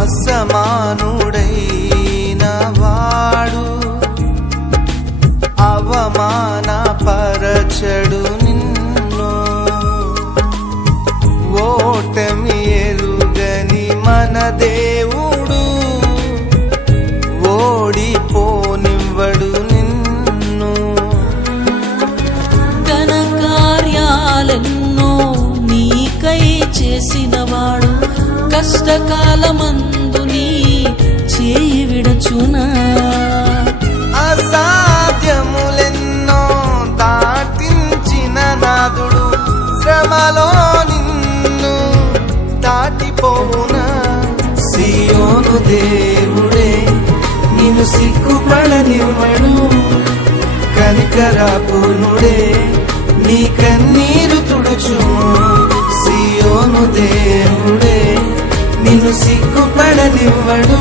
అసమానుడైన వాడు అవమానపరచడు నిన్ను. ఓటమి ఎరుగని మన దేవుడు ఓడిపోనివ్వడు నిన్ను. ఘన కార్యాలెన్నో నీకై చేసినవాడు కష్టకాలమందు నీ చేయి విడచునా. అసాధ్యములెన్నో దాటించిన నాదుడు శ్రమలో నిన్ను దాటిపోవునా. సియోను దేవుడే నిన్ను సిగ్గుపడనివ్వడు, కనికరాపూర్ణుడే నీ కన్నీరు తుడుచును. సియోను దేవుడే నిన్ను సిగ్గుపడనివ్వడు.